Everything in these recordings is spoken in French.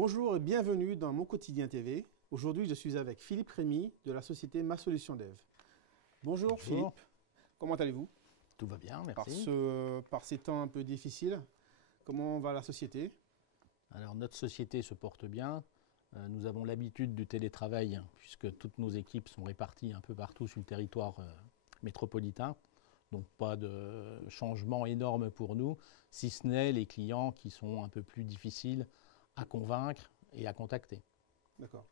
Bonjour et bienvenue dans Mon Quotidien TV. Aujourd'hui, je suis avec Philippe Rémy de la société Ma Solution Dev. Bonjour, Bonjour. Philippe, comment allez-vous? Tout va bien, Par merci. ces temps un peu difficiles, comment va la société? Alors notre société se porte bien. Nous avons l'habitude du télétravail puisque toutes nos équipes sont réparties un peu partout sur le territoire métropolitain. Donc pas de changement énorme pour nous, si ce n'est les clients qui sont un peu plus difficiles à convaincre et à contacter. D'accord.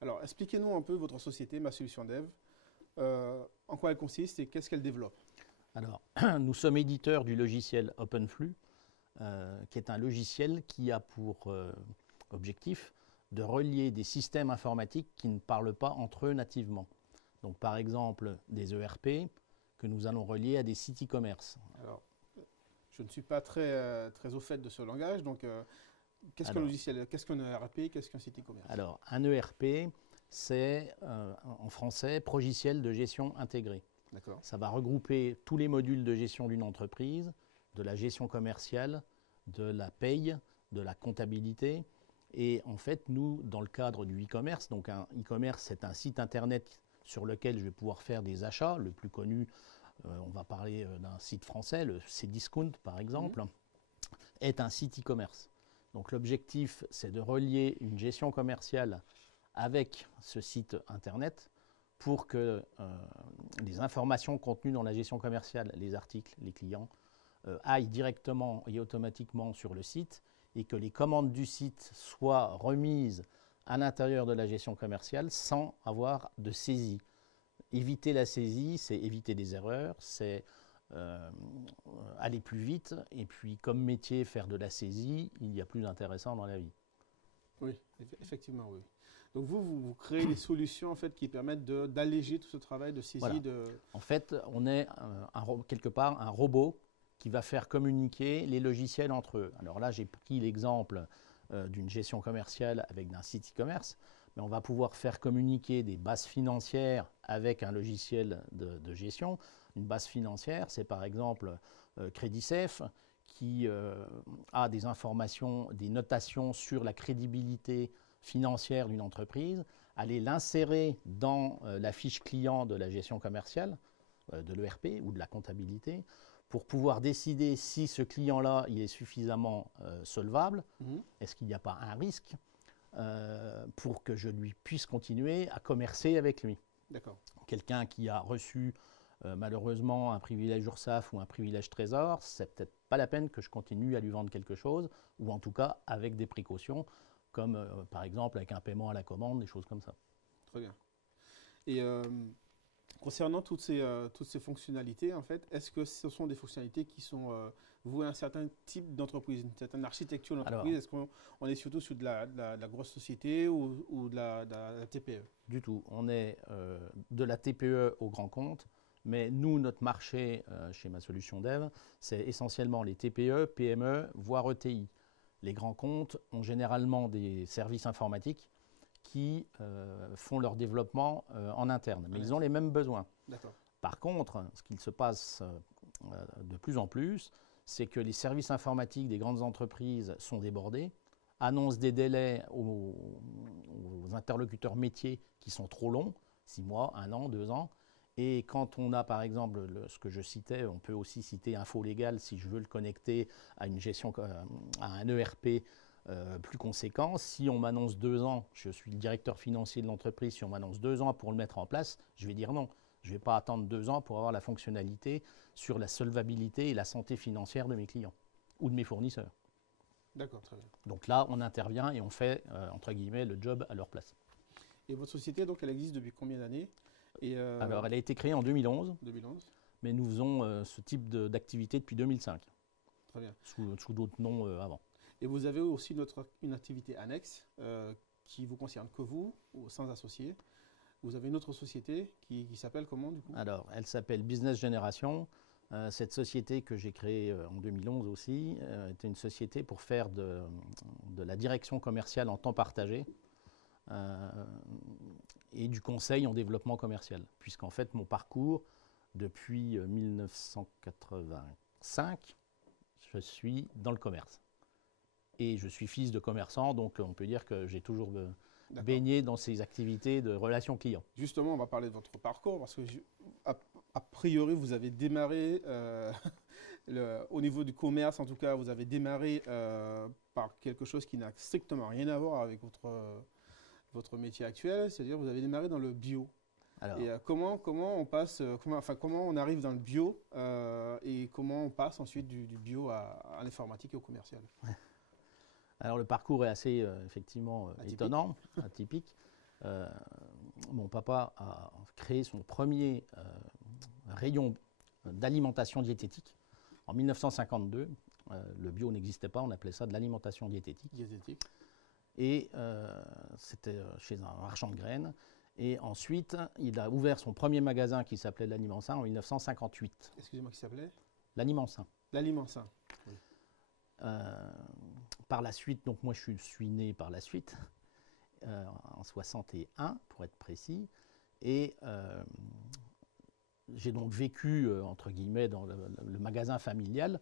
Alors, expliquez-nous un peu votre société Ma Solution Dev. En quoi elle consiste et qu'est-ce qu'elle développe? Alors, nous sommes éditeurs du logiciel OpenFlux, qui est un logiciel qui a pour objectif de relier des systèmes informatiques qui ne parlent pas entre eux nativement. Donc par exemple des ERP que nous allons relier à des sites e-commerce. Alors, je ne suis pas très au fait de ce langage, donc qu'est-ce qu'un Alors, logiciel, qu'est-ce qu'un ERP, qu'est-ce qu'un site e-commerce? Alors un ERP, c'est en français logiciel de gestion intégrée. D'accord. Ça va regrouper tous les modules de gestion d'une entreprise, de la gestion commerciale, de la paye, de la comptabilité. Et en fait, nous, dans le cadre du e-commerce, donc un e-commerce, c'est un site internet sur lequel je vais pouvoir faire des achats. Le plus connu, on va parler d'un site français, le Cdiscount par exemple, est un site e-commerce. Donc l'objectif, c'est de relier une gestion commerciale avec ce site internet pour que les informations contenues dans la gestion commerciale, les articles, les clients, aillent directement et automatiquement sur le site et que les commandes du site soient remises à l'intérieur de la gestion commerciale sans avoir de saisie. Éviter la saisie, c'est éviter des erreurs, c'est aller plus vite et puis comme métier, faire de la saisie, il y a plus intéressant dans la vie. Oui, effectivement, oui. Donc vous créez des solutions en fait qui permettent d'alléger tout ce travail de saisie Voilà. de. En fait, on est quelque part un robot qui va faire communiquer les logiciels entre eux. Alors là, j'ai pris l'exemple d'une gestion commerciale avec un site e-commerce, mais on va pouvoir faire communiquer des bases financières avec un logiciel de gestion. Une base financière, c'est par exemple CréditSafe, qui a des informations, des notations sur la crédibilité financière d'une entreprise, aller l'insérer dans la fiche client de la gestion commerciale, de l'ERP ou de la comptabilité, pour pouvoir décider si ce client-là il est suffisamment solvable, est-ce qu'il n'y a pas un risque pour que je lui puisse continuer à commercer avec lui. D'accord. Quelqu'un qui a reçu malheureusement un privilège URSSAF ou un privilège Trésor, c'est peut-être pas la peine que je continue à lui vendre quelque chose, ou en tout cas avec des précautions, comme par exemple avec un paiement à la commande, des choses comme ça. Très bien. Et concernant toutes ces fonctionnalités, en fait, est-ce que ce sont des fonctionnalités qui sont vouées à un certain type d'entreprise, une certaine architecture d'entreprise? Est-ce qu'on est surtout sur de la grosse société ou de la TPE? Du tout. On est de la TPE au grand compte, mais nous, notre marché chez Ma Solution Dev, c'est essentiellement les TPE, PME, voire ETI. Les grands comptes ont généralement des services informatiques qui font leur développement en interne, mais ils ont les mêmes besoins. Par contre, ce qu'il se passe de plus en plus, c'est que les services informatiques des grandes entreprises sont débordés, annoncent des délais aux interlocuteurs métiers qui sont trop longs, 6 mois, 1 an, 2 ans. Et quand on a par exemple ce que je citais, on peut aussi citer Info Légal si je veux le connecter à une gestion, à un ERP plus conséquent. Si on m'annonce 2 ans, je suis le directeur financier de l'entreprise, si on m'annonce 2 ans pour le mettre en place, je vais dire non. Je ne vais pas attendre 2 ans pour avoir la fonctionnalité sur la solvabilité et la santé financière de mes clients ou de mes fournisseurs. D'accord, très bien. Donc là, on intervient et on fait, entre guillemets, le job à leur place. Et votre société, donc, elle existe depuis combien d'années? Alors, elle a été créée en 2011, 2011. mais nous faisons ce type d'activité depuis 2005, Très bien. sous d'autres noms avant. Et vous avez aussi une activité annexe qui vous concerne que vous, sans associés. Vous avez une autre société qui s'appelle comment du coup? Alors, elle s'appelle Business Generation. Cette société que j'ai créée en 2011 aussi était une société pour faire de la direction commerciale en temps partagé et du conseil en développement commercial. Puisqu'en fait, mon parcours, depuis 1985, je suis dans le commerce. Et je suis fils de commerçant, donc on peut dire que j'ai toujours baigné dans ces activités de relations clients. Justement, on va parler de votre parcours, parce que a priori, vous avez démarré, au niveau du commerce en tout cas, vous avez démarré par quelque chose qui n'a strictement rien à voir avec votre métier actuel, c'est-à-dire vous avez démarré dans le bio. Alors, et comment on passe, comment on arrive dans le bio et comment on passe ensuite du bio à l'informatique et au commercial? Alors le parcours est assez effectivement étonnant, atypique. Mon papa a créé son premier rayon d'alimentation diététique en 1952. Le bio n'existait pas, on appelait ça de l'alimentation diététique. Et c'était chez un marchand de graines. Et ensuite, il a ouvert son premier magasin qui s'appelait l'Aliment Sain en 1958. Excusez-moi, qui s'appelait? L'Aliment Sain. L'Aliment Sain. Oui. Par la suite, donc moi je suis né par la suite, en 61 pour être précis, et j'ai donc vécu, entre guillemets, dans le magasin familial,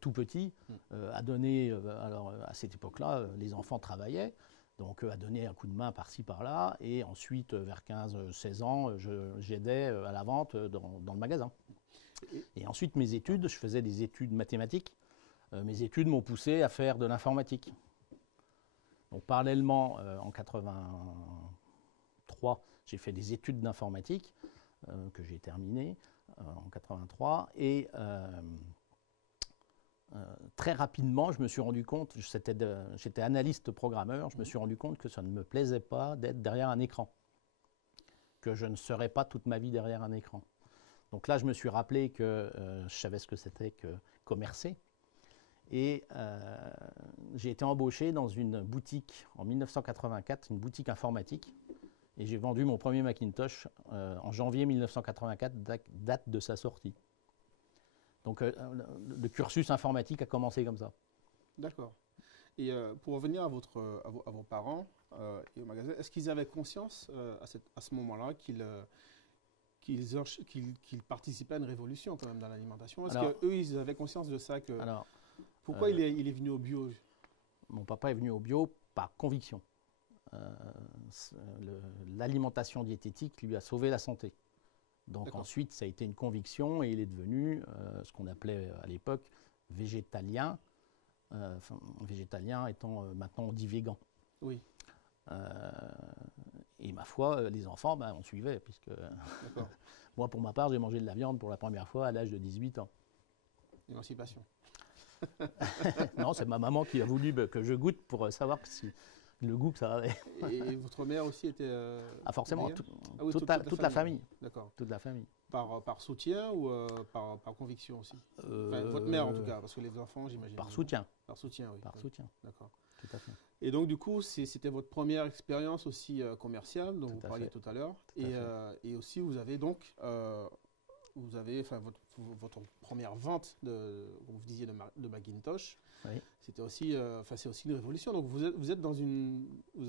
tout petit, à donner, alors à cette époque-là, les enfants travaillaient, donc à donner un coup de main par-ci par-là, et ensuite vers 15-16 ans, j'aidais à la vente dans le magasin. Et ensuite mes études, je faisais des études mathématiques. Mes études m'ont poussé à faire de l'informatique. Donc parallèlement, en 83, j'ai fait des études d'informatique que j'ai terminées en 83. Et très rapidement, je me suis rendu compte, j'étais analyste programmeur, je me suis rendu compte que ça ne me plaisait pas d'être derrière un écran, que je ne serais pas toute ma vie derrière un écran. Donc là, je me suis rappelé que je savais ce que c'était que commercer. Et j'ai été embauché dans une boutique en 1984, une boutique informatique. Et j'ai vendu mon premier Macintosh en janvier 1984, date de sa sortie. Donc le cursus informatique a commencé comme ça. D'accord. Et pour revenir à vos parents et au magasin, est-ce qu'ils avaient conscience à ce moment-là qu'ils participaient à une révolution quand même dans l'alimentation? Est-ce qu'eux, ils avaient conscience de ça Pourquoi il est venu au bio? Mon papa est venu au bio par conviction. L'alimentation diététique lui a sauvé la santé. Donc ensuite, ça a été une conviction et il est devenu ce qu'on appelait à l'époque végétalien. Végétalien étant maintenant on dit végan. Oui. Et ma foi, les enfants, on suivait, puisque moi, pour ma part, j'ai mangé de la viande pour la première fois à l'âge de 18 ans. Émancipation. Non, c'est ma maman qui a voulu que je goûte pour savoir le goût que ça avait. Et votre mère aussi était forcément, toute la famille. D'accord. Toute la famille. Par soutien ou par conviction aussi? Votre mère en tout cas, parce que les enfants, j'imagine. Par soutien. Par soutien, oui. Par soutien. D'accord. Tout à fait. Et donc du coup, c'était votre première expérience aussi commerciale, dont vous parliez tout à l'heure. Et aussi, vous avez donc votre première vente comme vous disiez, de Macintosh. Oui. C'était aussi, c'est aussi une révolution. Donc vous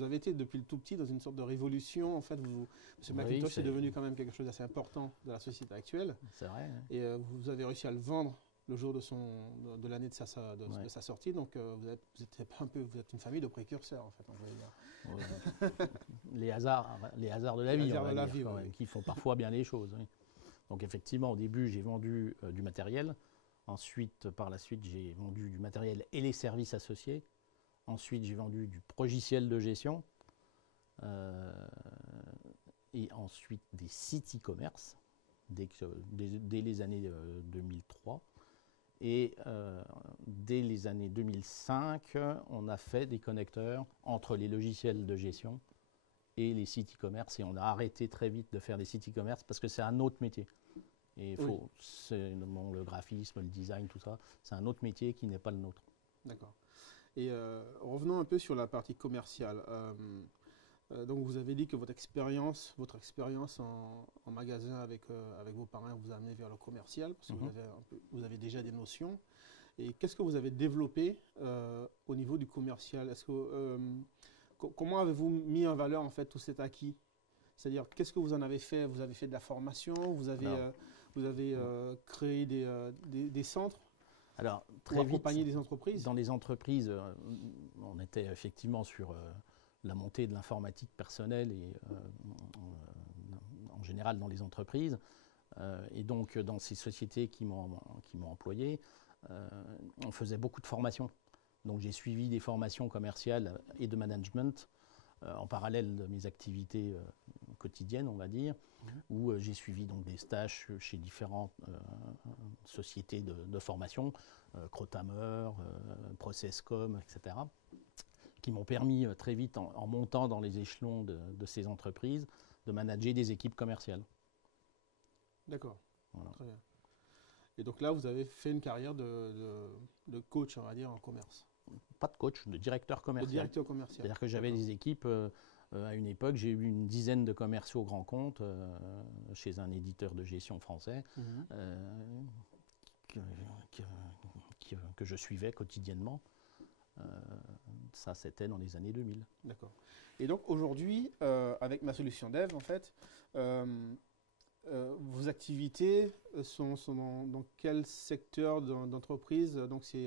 avez été depuis le tout petit dans une sorte de révolution. En fait, ce Macintosh est devenu quand même quelque chose d'assez important de la société actuelle. C'est vrai. Hein. Et vous avez réussi à le vendre le jour de l'année de sa sortie. Donc vous êtes une famille de précurseurs en fait. On va dire. Les hasards de la vie, qui font parfois bien les choses. Oui. Donc effectivement, au début, j'ai vendu du matériel. Ensuite, par la suite, j'ai vendu du matériel et les services associés. Ensuite, j'ai vendu du logiciel de gestion. Et ensuite, des sites e-commerce, dès les années 2003. Et dès les années 2005, on a fait des connecteurs entre les logiciels de gestion et les sites e-commerce. Et on a arrêté très vite de faire des sites e-commerce parce que c'est un autre métier. Et le graphisme, le design, tout ça, c'est un autre métier qui n'est pas le nôtre. D'accord. Et revenons un peu sur la partie commerciale. Donc vous avez dit que votre expérience en magasin avec vos parents vous a amené vers le commercial, parce que vous avez déjà des notions. Et qu'est-ce que vous avez développé au niveau du commercial? Comment avez-vous mis en valeur en fait tout cet acquis? C'est-à-dire, qu'est-ce que vous en avez fait? Vous avez fait de la formation? Vous avez créé des centres? Alors, très vite, accompagner des entreprises. Dans les entreprises, on était effectivement sur la montée de l'informatique personnelle et en général dans les entreprises. Et donc, dans ces sociétés qui m'ont employé, on faisait beaucoup de formations. Donc, j'ai suivi des formations commerciales et de management en parallèle de mes activités quotidiennes, on va dire, où j'ai suivi donc des stages chez différentes sociétés de formation, Crotamer, Processcom, etc., qui m'ont permis très vite, en montant dans les échelons de ces entreprises, de manager des équipes commerciales. D'accord, voilà. Très bien. Et donc là, vous avez fait une carrière de coach, on va dire, en commerce. Pas de coach, de directeur commercial. De directeur commercial. C'est-à-dire que j'avais des équipes, à une époque, j'ai eu une dizaine de commerciaux grands comptes chez un éditeur de gestion français que je suivais quotidiennement. Ça, c'était dans les années 2000. D'accord. Et donc aujourd'hui, avec Ma Solution Dev, en fait, vos activités sont dans quel secteur d'entreprise? Donc c'est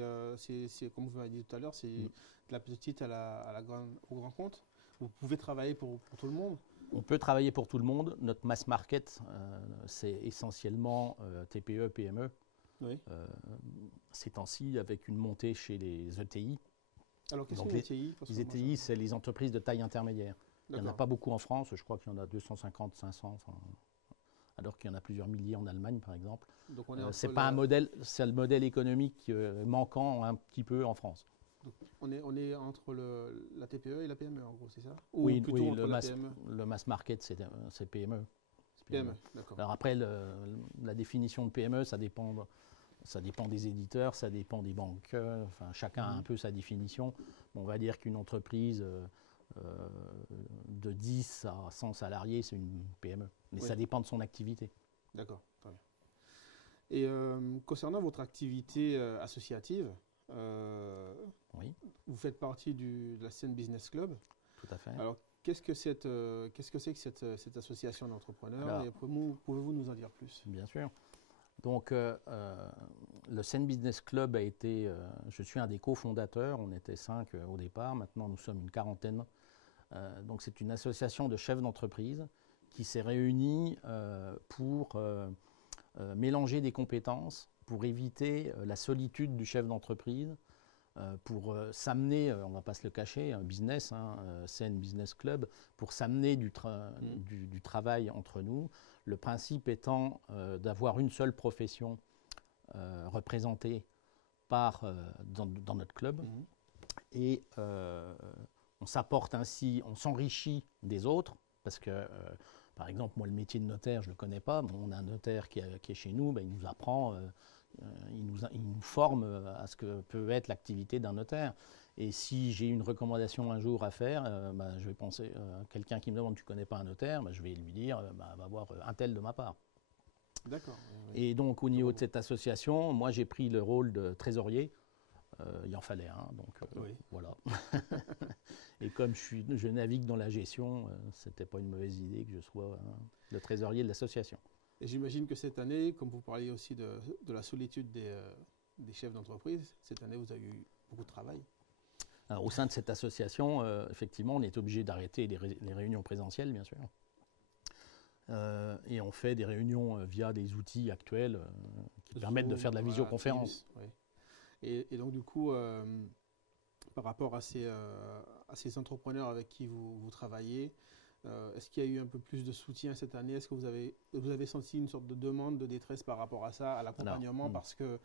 comme vous m'avez dit tout à l'heure, c'est de la petite au grand compte. Vous pouvez travailler pour tout le monde? On peut travailler pour tout le monde. Notre mass market, c'est essentiellement TPE, PME. Oui. Ces temps-ci, avec une montée chez les ETI. Alors qu'est-ce que les ETI? Les ETI, c'est les entreprises de taille intermédiaire. Il n'y en a pas beaucoup en France, je crois qu'il y en a 250, 500, alors qu'il y en a plusieurs milliers en Allemagne, par exemple. C'est pas un modèle, c'est le modèle économique manquant un petit peu en France. Donc on est entre la TPE et la PME, en gros, c'est ça? Ou oui, plutôt entre le mass market, c'est PME. PME, d'accord. Alors après, la définition de PME, ça dépend des éditeurs, ça dépend des banques. Enfin, chacun a un peu sa définition. On va dire qu'une entreprise de 10 à 100 salariés, c'est une PME. Mais ça dépend de son activité. D'accord, très bien. Et concernant votre activité associative, vous faites partie de la Sen Business Club. Tout à fait. Alors, qu'est-ce que c'est que cette association d'entrepreneurs? Et pouvez-vous nous en dire plus? Bien sûr. Donc, le Sen Business Club a été, je suis un des cofondateurs, on était 5 au départ, maintenant nous sommes une quarantaine. Donc c'est une association de chefs d'entreprise qui s'est réunie pour mélanger des compétences, pour éviter la solitude du chef d'entreprise, pour s'amener, on ne va pas se le cacher, un business, Sen Business Club, pour s'amener du travail entre nous. Le principe étant d'avoir une seule profession représentée dans notre club. Et on s'apporte ainsi, on s'enrichit des autres, parce que, par exemple, moi, le métier de notaire, je ne le connais pas. Bon, on a un notaire qui est chez nous, il nous apprend, il nous forme à ce que peut être l'activité d'un notaire. Et si j'ai une recommandation un jour à faire, je vais penser à quelqu'un qui me demande « tu ne connais pas un notaire ?» je vais lui dire « va voir un tel de ma part ». D'accord. Et donc, au niveau de cette association, moi, j'ai pris le rôle de trésorier. Il en fallait un, donc voilà. Et comme je navigue dans la gestion, ce n'était pas une mauvaise idée que je sois le trésorier de l'association. Et j'imagine que cette année, comme vous parliez aussi de la solitude des chefs d'entreprise, cette année, vous avez eu beaucoup de travail. Alors, au sein de cette association, effectivement, on est obligé d'arrêter les réunions présentielles, bien sûr. Et on fait des réunions via des outils actuels qui permettent de faire de la visioconférence. Teams, et donc, du coup, par rapport à ces entrepreneurs avec qui vous travaillez, est-ce qu'il y a eu un peu plus de soutien cette année? Est-ce que vous avez senti une sorte de demande de détresse par rapport à ça, à l'accompagnement? Parce que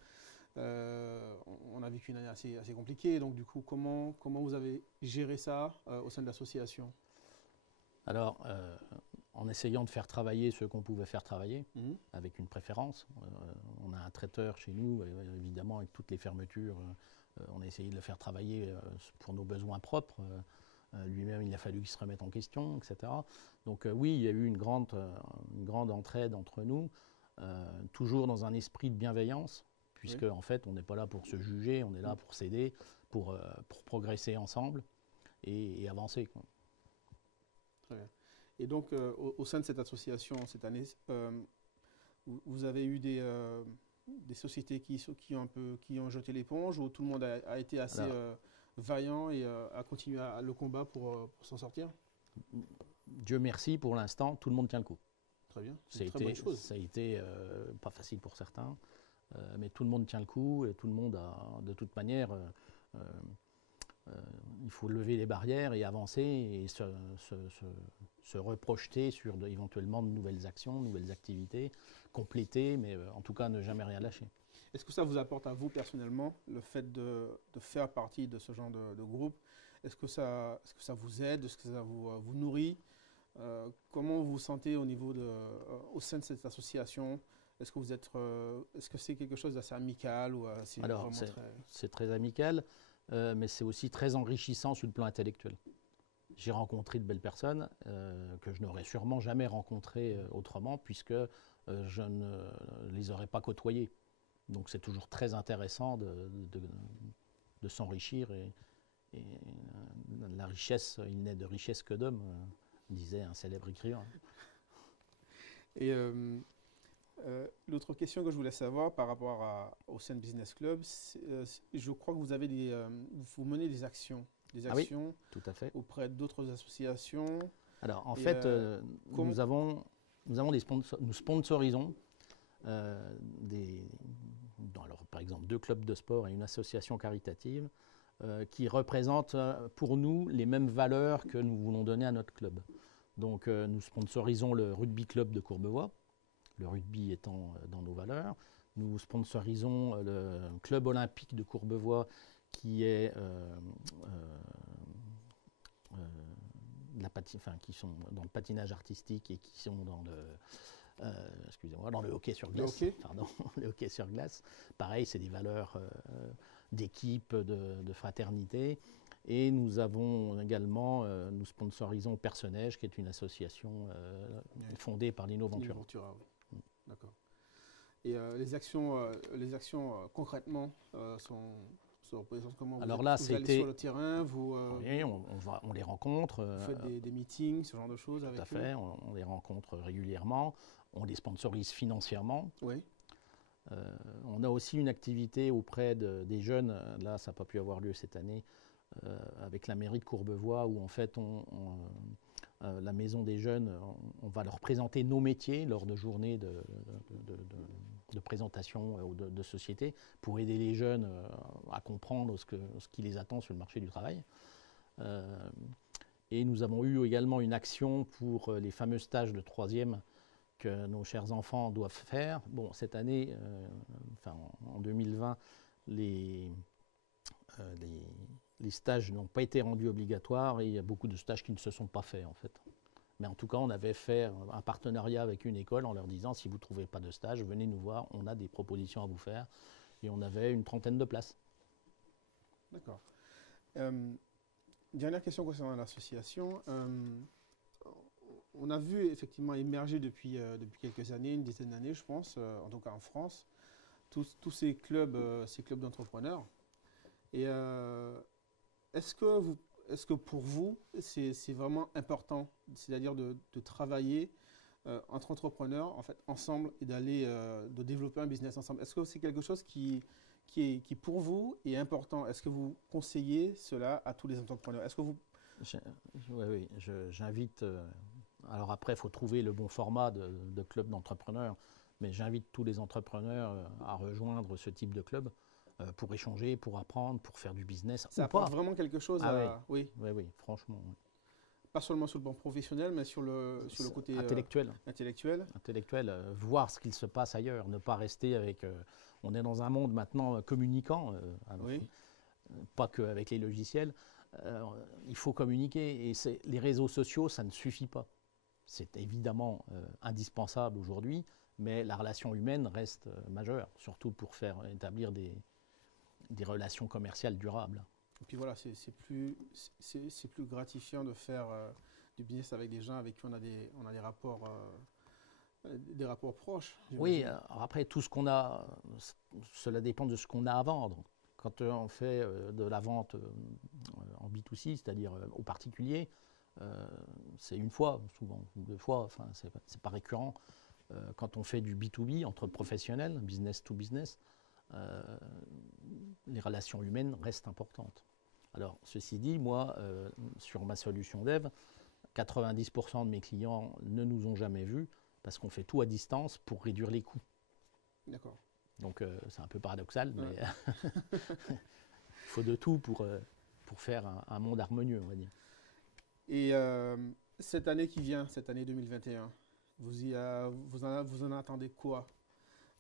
on a vécu une année assez compliquée. Donc, du coup, comment vous avez géré ça au sein de l'association? Alors, en essayant de faire travailler ceux qu'on pouvait faire travailler, avec une préférence. On a un traiteur chez nous, évidemment, avec toutes les fermetures. On a essayé de le faire travailler pour nos besoins propres. Lui-même, il a fallu qu'il se remette en question, etc. Donc oui, il y a eu une grande entraide entre nous, toujours dans un esprit de bienveillance, puisque en fait, on n'est pas là pour se juger, on est là pour s'aider, pour progresser ensemble et avancer, quoi. Très bien. Et donc, au sein de cette association cette année, vous avez eu des sociétés qui ont jeté l'éponge, ou tout le monde a été assez vaillant et a continué le combat pour s'en sortir? Dieu merci, pour l'instant, tout le monde tient le coup. Très bien, c'est une très bonne chose. Ça a été pas facile pour certains, mais tout le monde tient le coup et tout le monde a, de toute manière, il faut lever les barrières et avancer et se reprojeter sur éventuellement de nouvelles actions, de nouvelles activités, compléter, mais en tout cas ne jamais rien lâcher. Est-ce que ça vous apporte à vous personnellement, le fait de faire partie de ce genre de groupe? Est-ce que ça vous aide? Est-ce que ça vous nourrit? Comment vous vous sentez au sein de cette association? Est-ce que c'est quelque chose d'assez amical ou Alors, c'est très amical, mais c'est aussi très enrichissant sur le plan intellectuel. J'ai rencontré de belles personnes que je n'aurais sûrement jamais rencontrées autrement, puisque je ne les aurais pas côtoyées. Donc c'est toujours très intéressant de s'enrichir et la richesse, il n'est de richesse que d'homme, disait un célèbre écrivain. Et l'autre question que je voulais savoir par rapport au Sen Business Club, je crois que vous menez des actions oui, tout à fait, auprès d'autres associations. Alors en fait, nous sponsorisons alors, par exemple 2 clubs de sport et une association caritative qui représentent pour nous les mêmes valeurs que nous voulons donner à notre club. Donc nous sponsorisons le rugby club de Courbevoie, le rugby étant dans nos valeurs. Nous sponsorisons le club olympique de Courbevoie qui est qui sont dans le patinage artistique et qui sont dans dans le hockey sur glace. Le hockey sur glace. Pareil, c'est des valeurs d'équipe, de fraternité. Et nous avons également, nous sponsorisons Personnage, qui est une association fondée par Lino Ventura. Oui. D'accord. Et les actions concrètement se représentent comment? Alors vous allez sur le terrain, oui, on les rencontre. Vous faites des meetings, ce genre de choses avec eux? Tout à fait, on les rencontre régulièrement. On les sponsorise financièrement. Oui. On a aussi une activité auprès des jeunes. Là, ça n'a pas pu avoir lieu cette année, avec la mairie de Courbevoie, où en fait, la maison des jeunes, on va leur présenter nos métiers lors de journées de présentation de société pour aider les jeunes à comprendre ce qui les attend sur le marché du travail. Et nous avons eu également une action pour les fameux stages de 3e que nos chers enfants doivent faire. Bon, cette année, en 2020, les stages n'ont pas été rendus obligatoires et il y a beaucoup de stages qui ne se sont pas faits en fait. Mais en tout cas, on avait fait un partenariat avec une école en leur disant si vous ne trouvez pas de stage, venez nous voir, on a des propositions à vous faire. Et on avait une 30aine de places. D'accord. Dernière question concernant l'association. On a vu effectivement émerger depuis quelques années, une dizaine d'années je pense, en tout cas en France, tous ces clubs d'entrepreneurs. Et est-ce que pour vous, c'est vraiment important, c'est-à-dire de travailler entre entrepreneurs en fait, ensemble et de développer un business ensemble? Est-ce que c'est quelque chose qui pour vous est important? Est-ce que vous conseillez cela à tous les entrepreneurs? Est-ce que vous... Oui, j'invite... alors après, il faut trouver le bon format de club d'entrepreneurs, mais j'invite tous les entrepreneurs à rejoindre ce type de club pour échanger, pour apprendre, pour faire du business. Ça apporte vraiment quelque chose oui, franchement. Oui. Pas seulement sur le plan professionnel, mais sur le côté intellectuel. Voir ce qu'il se passe ailleurs, ne pas rester avec... on est dans un monde maintenant communicant, pas qu'avec les logiciels. Il faut communiquer et les réseaux sociaux, ça ne suffit pas. C'est évidemment indispensable aujourd'hui, mais la relation humaine reste majeure, surtout pour faire établir des relations commerciales durables. Et puis voilà, c'est plus gratifiant de faire du business avec des gens avec qui on a des rapports proches. Oui, après tout ce qu'on a, cela dépend de ce qu'on a à vendre. Quand on fait de la vente en B2C, c'est-à-dire aux particuliers, c'est une fois, souvent, 2 fois, enfin, c'est pas récurrent. quand on fait du B2B, entre professionnels, business to business, les relations humaines restent importantes. Alors, ceci dit, moi, sur ma solution dev, 90% de mes clients ne nous ont jamais vus parce qu'on fait tout à distance pour réduire les coûts. D'accord. Donc, c'est un peu paradoxal, mais il faut de tout pour faire un monde harmonieux, on va dire. Et cette année qui vient, cette année 2021, vous en attendez quoi?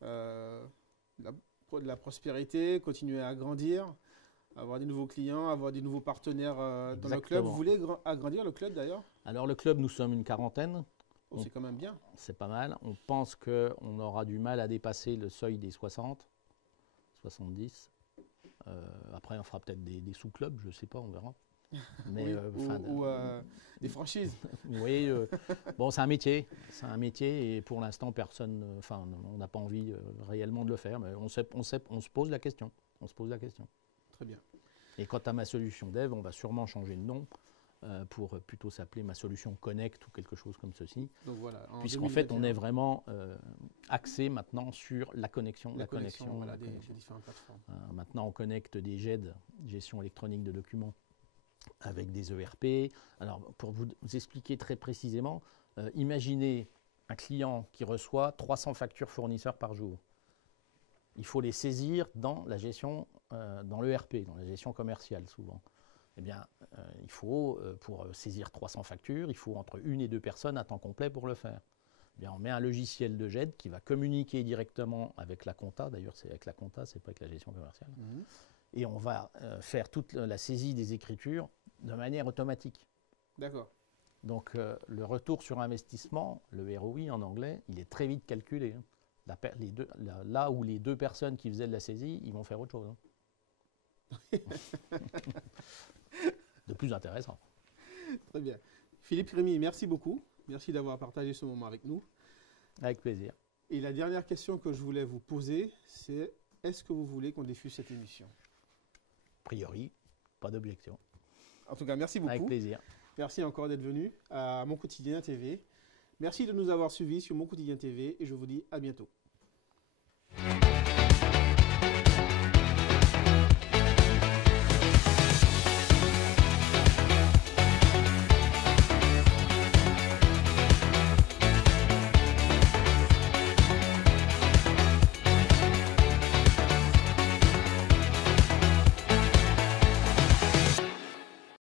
De la prospérité, continuer à grandir, avoir des nouveaux clients, avoir des nouveaux partenaires dans le club. Vous voulez agrandir le club d'ailleurs? Alors le club, nous sommes une quarantaine. Oh, c'est quand même bien. C'est pas mal. On pense qu'on aura du mal à dépasser le seuil des 60, 70. Après, on fera peut-être des sous-clubs, je ne sais pas, on verra. Mais, ou des franchises. Oui, bon, c'est un métier. C'est un métier et pour l'instant, on n'a pas envie réellement de le faire. Mais on se pose la question. On se pose la question. Très bien. Et quant à ma solution dev, on va sûrement changer de nom pour plutôt s'appeler ma solution Connect ou quelque chose comme ceci. Donc voilà. Puisqu'en fait, on est vraiment axé maintenant sur la connexion. La connexion. Voilà, des différentes plateformes. Maintenant, on connecte des GED, gestion électronique de documents, avec des ERP. Alors, pour vous expliquer très précisément, imaginez un client qui reçoit 300 factures fournisseurs par jour. Il faut les saisir dans la gestion, dans l'ERP, dans la gestion commerciale souvent. Eh bien, il faut, pour saisir 300 factures, il faut entre 1 et 2 personnes à temps complet pour le faire. Eh bien, on met un logiciel de GED qui va communiquer directement avec la compta. D'ailleurs, c'est avec la compta, c'est pas avec la gestion commerciale. Mmh. Et on va faire toute la saisie des écritures de manière automatique. D'accord. Donc, le retour sur investissement, le ROI en anglais, il est très vite calculé. Là où les 2 personnes qui faisaient de la saisie, ils vont faire autre chose. De plus intéressant. Très bien. Philippe Rémy, merci beaucoup. Merci d'avoir partagé ce moment avec nous. Avec plaisir. Et la dernière question que je voulais vous poser, c'est est-ce que vous voulez qu'on diffuse cette émission? A priori, pas d'objection. En tout cas, merci beaucoup. Avec plaisir. Merci encore d'être venu à Mon Quotidien TV. Merci de nous avoir suivis sur Mon Quotidien TV et je vous dis à bientôt.